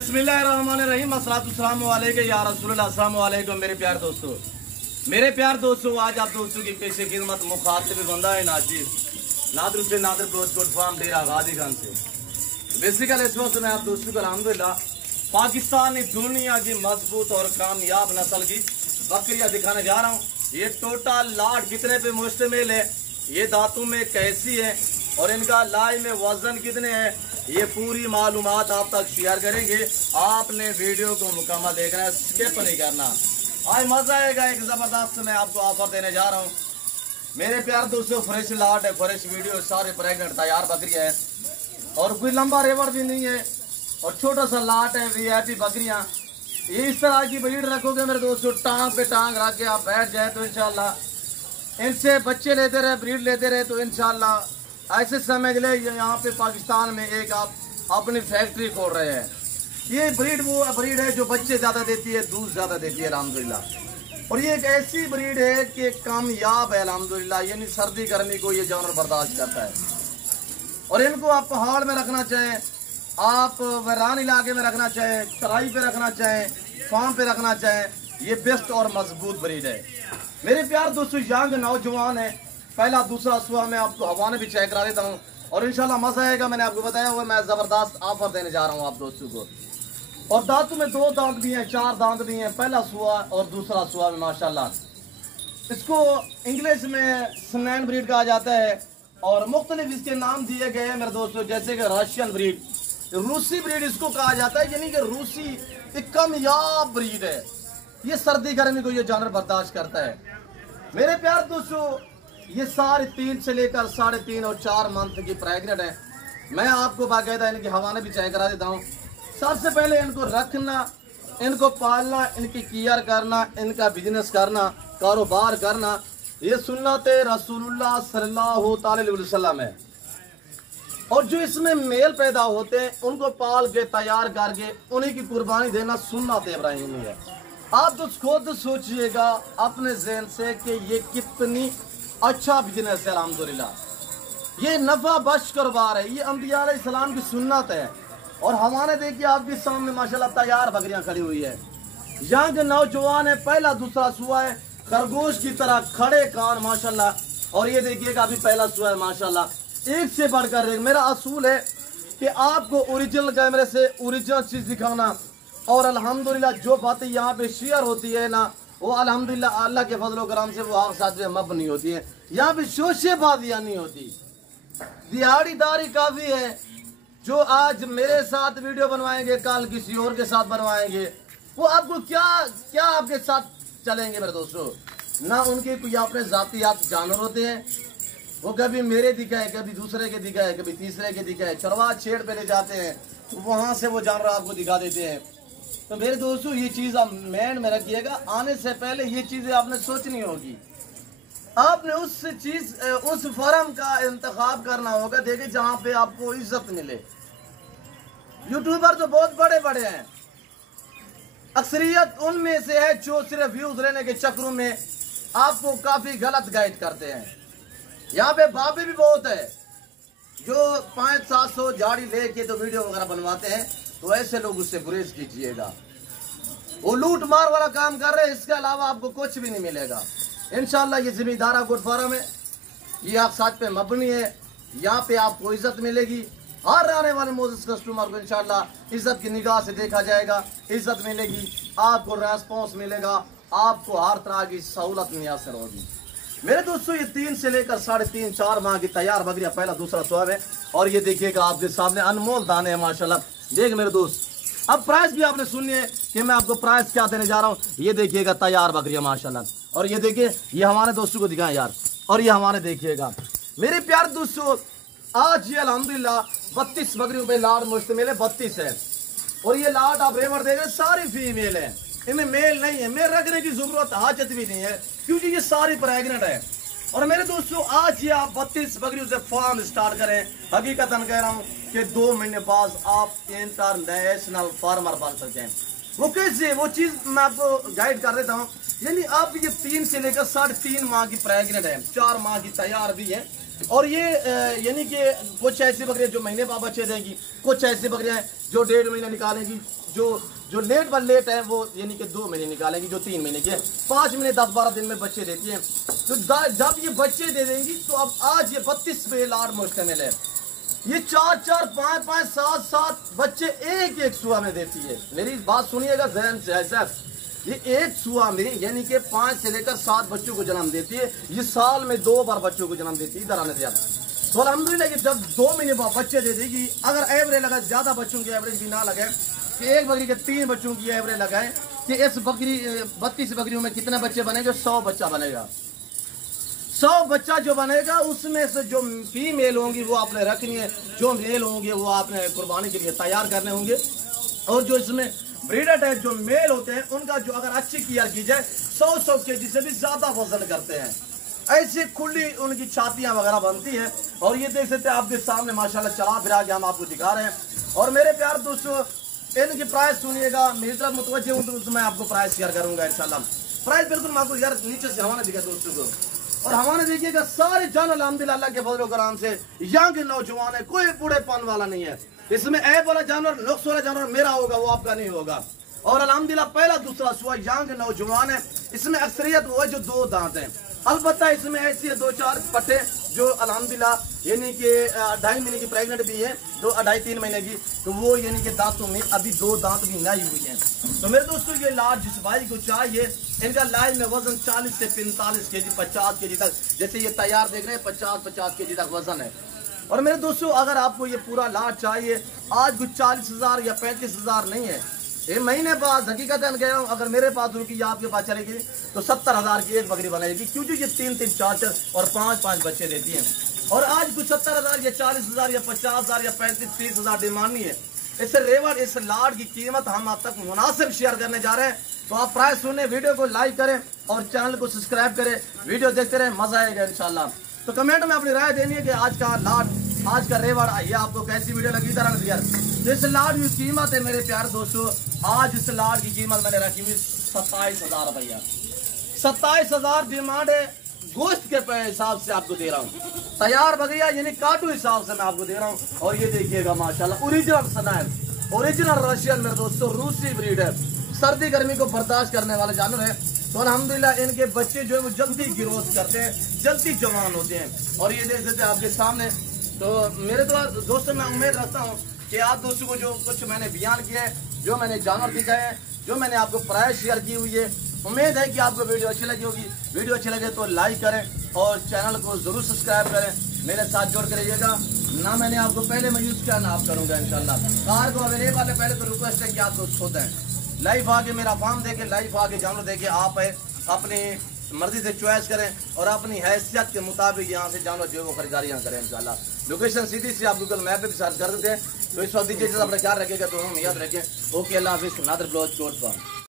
बिस्मिल्लाहिर्रहमानिर्रहीम अस्सलातुस्सलामु अलैका या रसूलल्लाह। अस्सलामु अलैकुम मेरे प्यार दोस्तों, आज आप दोस्तों की पेशे खिदमत मुखातिब बंदा है नाजिर नादर से नादर गुड फार्म डेरा गाजीगंज से। बेसिकली इस वक्त मैं आप दोस्तों को अल्हम्दुलिल्लाह पाकिस्तानी दुनिया की मजबूत और कामयाब नस्ल की बकरियां दिखाने जा रहा हूँ। ये टोटल लाट कितने पे मुश्तमिल है, ये दांतों में कैसी है और इनका लाई में वजन कितने हैं, ये पूरी मालूमात आप तक शेयर करेंगे। आपने वीडियो को मुकम्मल देखना है, स्किप नहीं करना। आज मजा आएगा। एक जबरदस्त मैं आपको ऑफर देने जा रहा हूँ मेरे प्यार दोस्तों। फ्रेश लाट है, फ्रेश वीडियो, सारे प्रेग्नेंट तैयार बकरियां है और कोई लंबा रेवर भी नहीं है और छोटा सा लाट है। वीआईपी बकरियां ये इस तरह की ब्रीड रखोगे मेरे दोस्तों, टांग पे टांग रख के आप बैठ जाए तो इंशाल्लाह इनसे बच्चे लेते रहे, ब्रीड लेते रहे तो इंशाल्लाह ऐसे समझ ले यहाँ पे पाकिस्तान में एक आप अपनी फैक्ट्री खोल रहे हैं। ये ब्रीड वो ब्रीड है जो बच्चे ज्यादा देती है, दूध ज्यादा देती है अल्हम्दुलिल्लाह। और ये एक ऐसी ब्रीड है कि कामयाब है अल्हम्दुलिल्लाह, यानी सर्दी गर्मी को ये जानवर बर्दाश्त करता है। और इनको आप पहाड़ में रखना चाहें, आप वीरान इलाके में रखना चाहें, चराई पे रखना चाहें, फार्म पे रखना चाहें, ये बेस्ट और मजबूत ब्रीड है मेरे प्यार दोस्तों। यंग नौजवान है, पहला दूसरा सुबह मैं आपको हवाने भी चेक करा देता हूँ और इंशाल्लाह मजा आएगा। मैंने आपको बताया हुआ मैं जबरदस्त ऑफर देने जा रहा हूँ आप दोस्तों को। और दांतों में 2 दांत भी हैं, 4 दांत भी हैं, पहला सुबह और दूसरा सुबह में माशाल्लाह। इसको इंग्लिश में स्नैन ब्रीड कहा जाता है और मुख्तलिफ इसके नाम दिए गए हैं मेरे दोस्तों, जैसे कि रशियन ब्रीड, रूसी ब्रीड इसको कहा जाता है, यानी कि रूसी एक कामयाब ब्रीड है। ये सर्दी गर्मी को ये जानवर बर्दाश्त करता है मेरे प्यार दोस्तों। ये सारे 3 से लेकर 3.5 और 4 मंथ की प्रेग्नेंट है। मैं आपको बाकायदा इनके हवाने भी चेक करा देता हूँ। सबसे पहले इनको रखना, इनको पालना, इनकी केयर करना, इनका बिजनेस करना, कारोबार करना, ये सुन्नत रसूलुल्लाह सल्लल्लाहु अलैहि वसल्लम है। और जो इसमें मेल पैदा होते हैं उनको पाल के तैयार करके उन्हीं की कुर्बानी देना सुन्नत इब्राहिमी है। आप तो खुद सोचिएगा अपने ज़हन से कि ये कितनी अच्छा बिजनेस है अल्हम्दुलिल्लाह। ये नफा बख्श कारोबार है, ये अंबिया अलैहिस्सलाम की सुन्नत है। और हमारे देखिए आपके सामने माशाल्लाह तैयार बकरियां खड़ी हुई है। यंग नौजवान है, पहला दूसरा सुआ है, खरगोश की तरह खड़े कान माशाल्लाह। और ये देखिएगा अभी पहला सुआ है माशाल्लाह, एक से बढ़कर एक। मेरा असूल है कि आपको ओरिजिनल कैमरे से ओरिजिनल चीज दिखाना और अल्हम्दुलिल्लाह जो बातें यहाँ पे शेयर होती है ना, वो अल्हम्दुलिल्लाह अल्लाह के फजल और करम से वो आग साथ में मब नहीं होती है। यहाँ पे शोशेबाजियाँ नहीं होती, दिहाड़ीदारी काफी है। जो आज मेरे साथ वीडियो बनवाएंगे कल किसी और के साथ बनवाएंगे, वो आपको क्या क्या आपके साथ चलेंगे मेरे दोस्तों। ना उनके कोई अपने जातियात जानवर होते हैं, वो कभी मेरे दिखाए, कभी दूसरे के दिखाए, कभी तीसरे के दिखाए, चरवा छेड़ पे ले जाते हैं तो वहां से वो जानवर आपको दिखा देते हैं। तो मेरे दोस्तों ये चीज आप मैंड में रखिएगा, आने से पहले ये चीजें आपने सोचनी होगी। आपने उस फॉर्म का इंतखाब करना होगा, देखिए जहां पे आपको इज्जत मिले। यूट्यूबर तो बहुत बड़े बड़े हैं, अक्सरियत उनमें से है जो सिर्फ व्यूज लेने के चक्रों में आपको काफी गलत गाइड करते हैं। यहाँ पे बाबे भी बहुत है जो 500-700 झाड़ी लेके तो वीडियो वगैरह बनवाते हैं, तो ऐसे लोग उससे गुरेज कीजिएगा। वो लूट मार वाला काम कर रहे हैं, इसके अलावा आपको कुछ भी नहीं मिलेगा इंशाल्लाह। ये जिम्मेदारा गुड फार्म है, ये आप साथ पे मबनी है, यहाँ पे आपको इज्जत मिलेगी। हर आने वाले मोजिस कस्टमर को इंशाल्लाह इज्जत की निगाह से देखा जाएगा, इज्जत मिलेगी, आपको रेस्पॉन्स मिलेगा, आपको हर तरह की सहूलत मुयसर होगी मेरे दोस्तों। ये 3 से लेकर 3.5-4 माह की तैयार बकरियां, पहला दूसरा सुबह है। और ये देखिएगा आपके सामने अनमोल दाने हैं माशाल्लाह। देख मेरे दोस्त, अब प्राइस भी आपने सुनी है कि मैं आपको प्राइस क्या देने जा रहा हूँ। ये देखिएगा तैयार बकरियां माशाल्लाह। और ये देखिए, ये हमारे दोस्तों को दिखाएं यार, और ये हमारे देखिएगा मेरे प्यार दोस्तों। आज ये अल्हम्दुलिल्लाह 32 बकरियों पे लाट मुश्तमिल है, 32 है। और ये लाट आप रेवर देखें सारी फीमेल है, इनमें मेल नहीं है। मेल रखने की जरूरत हाजत भी नहीं है क्योंकि ये सारी प्रेग्नेंट है। और मेरे दोस्तों आज ये आप 32 बकरियों से फार्म स्टार्ट करें, हकीकतन कह रहा हूँ कि 2 महीने बाद आप इंटरनेशनल फार्मर बन सकते हैं। वो कैसे, वो चीज मैं आपको गाइड कर देता हूँ। यानी आप ये 3 से लेकर 3.5 माह की प्रेग्नेंट है, 4 माह की तैयार भी है, और ये यानी कि कुछ ऐसी बकरियां जो महीने बाद बच्चे देंगी, कुछ ऐसी बकरियां जो 1.5 महीना निकालेंगी, जो लेट पर लेट है वो यानी कि 2 महीने निकालेंगी, जो 3 महीने की है, 5 महीने 10-12 दिन में बच्चे देती हैं। तो जब ये बच्चे दे देंगी तो अब आज ये 32 पे लाड मुश्तमिल है। ये 4-4, 5-5, 7-7 बच्चे एक सुबह में देती है। मेरी बात सुनिएगा ज़हन से ऐसा, ये एक सुबह में यानी कि 5 से लेकर 7 बच्चों को जन्म देती है। ये साल में 2 बार बच्चों को जन्म देती है। इधर आने दिया तो अल्हम्दुलिल्लाह कि जब 2 महीने बाद बच्चे दे देगी, अगर एवरेज लगा, ज़्यादा बच्चों की एवरेज भी ना लगे कि एक बकरी के 3 बच्चों की एवरेज लगाए कि इस बकरी 32 बकरियों में कितने बच्चे बनेंगे? 100 बच्चा बनेगा। 100 बच्चा जो बनेगा उसमें से जो फीमेल होंगी वो आपने रखनी है, जो मेल होंगे वो आपने कुर्बानी के लिए तैयार करने होंगे। और जो इसमें ब्रीडर टाइप जो मेल होते हैं उनका जो अगर अच्छी केयर की जाए 100 केजी से भी ज्यादा वजन करते हैं। ऐसे खुली उनकी छातियां वगैरह बनती हैं। और ये देख सकते हैं आपके सामने माशाल्लाह चला फिरा के हम आपको दिखा रहे हैं। और मेरे प्यार दोस्तों इनकी प्राइस सुनिएगा, मेरी तरफ मुतवज्जे हूं तो मैं आपको प्राइस शेयर करूंगा इंशाल्लाह। प्राइस बिल्कुल माकूल। यार नीचे से हमारे दिखा दोस्तों को, और हमारे देखिएगा सारे जान अल्हम्दुलिल्लाह अल्लाह के फजल कराम से यंग नौजवान है, कोई बूढ़ेपन वाला नहीं है। इसमें ऐप वाला जानवर, नुक्स वाला जानवर मेरा होगा, वो आपका नहीं होगा। और अल्हम्दुलिल्लाह पहला दूसरा सुआ यंग नौजवान है। इसमें अक्सरियत वो है जो 2 दांत हैं। अलबत्ता इसमें ऐसी है 2-4 पट्टे जो अल्हम्दुलिल्लाह यानी कि 2.5 महीने की प्रेग्नेंट भी है, 2-2.5-3 महीने की, तो वो यानी कि दांतों में अभी 2 दांत भी नहीं हुई हैं। तो मेरे दोस्तों ये लाड जिस भाई को चाहिए, इनका लाइव में वजन 40 से 45 केजी 50 केजी तक, जैसे ये तैयार देख रहे हैं 50-50 केजी तक वजन है। और मेरे दोस्तों अगर आपको ये पूरा लाड चाहिए, आज कुछ 40,000 या 35,000 नहीं है, ये महीने बाद हकीकत कह रहा हूँ, अगर मेरे पास रुकी या आपके पास चलेगी तो 70,000 की एक बकरी बनाएगी, क्योंकि ये 3-3, 4-4 और 5-5 बच्चे देती हैं। और आज कुछ 70,000 या 40,000 या 50,000 या 35-30,000 डिमांड नहीं है। इस रेवड़ इस लाड की कीमत हम आप तक मुनासिब शेयर करने जा रहे हैं। तो आप प्राइस सुने, वीडियो को लाइक करें और चैनल को सब्सक्राइब करें, वीडियो देखते रहे, मजा आएगा इंशाल्लाह। तो कमेंट में अपनी राय देनी है कि आज का लाड, आज का रेवड़ ये आपको कैसी वीडियो लगी। तो इस लाड की कीमत है मेरे प्यारे दोस्तों, आज इस लाड की कीमत मैंने रखी हुई 27,000 रुपया। 27,000 डिमांड है, गोश्त के हिसाब से आपको दे रहा हूँ। तैयार बकरिया यानी काटू हिसाब से मैं आपको दे रहा हूँ। और ये देखिएगा माशाल्लाह ओरिजिनल सनान, ओरिजिनल रशियन मेरे दोस्तों, रूसी ब्रीड है, सर्दी गर्मी को बर्दाश्त करने वाले जानवर है। तो अल्हम्दुलिल्लाह इनके बच्चे जो है वो जल्दी ग्रोथ करते हैं, जल्दी जवान होते हैं। और ये देख सकते हैं आपके सामने। तो मेरे दोस्तों मैं उम्मीद रखता हूँ कि आप दोस्तों को जो कुछ मैंने बयान किया है, जो मैंने जानवर दिखाए हैं, जो मैंने आपको प्राइस शेयर की हुई है, उम्मीद है कि आपको वीडियो अच्छी लगी होगी। वीडियो अच्छी लगे तो लाइक करें और चैनल को जरूर सब्सक्राइब करें, मेरे साथ जोड़ कर रहिएगा। ना मैंने आपको पहले मैं यूज किया, ना आप करूँगा इंशाल्लाह। कार को अवेलेबल है, पहले तो रिक्वेस्ट है कि आप दोस्त होते हैं लाइव आके मेरा फार्म देखे, लाइव आके जानवर देखे, आप है अपनी मर्जी से चॉइस करें और अपनी हैसियत के मुताबिक यहाँ से जानवर जो वो खरीदारियाँ करें इंशाल्लाह। लोकेशन सीधी सी आप गूगल मैप पे भी सर्च कर देते हैं। तो इस वक्त दीजिए अपना ख्याल रखेगा, तो हम याद रखें। ओके, अल्लाह हाफिज़। नादर ब्लॉज कोट पर।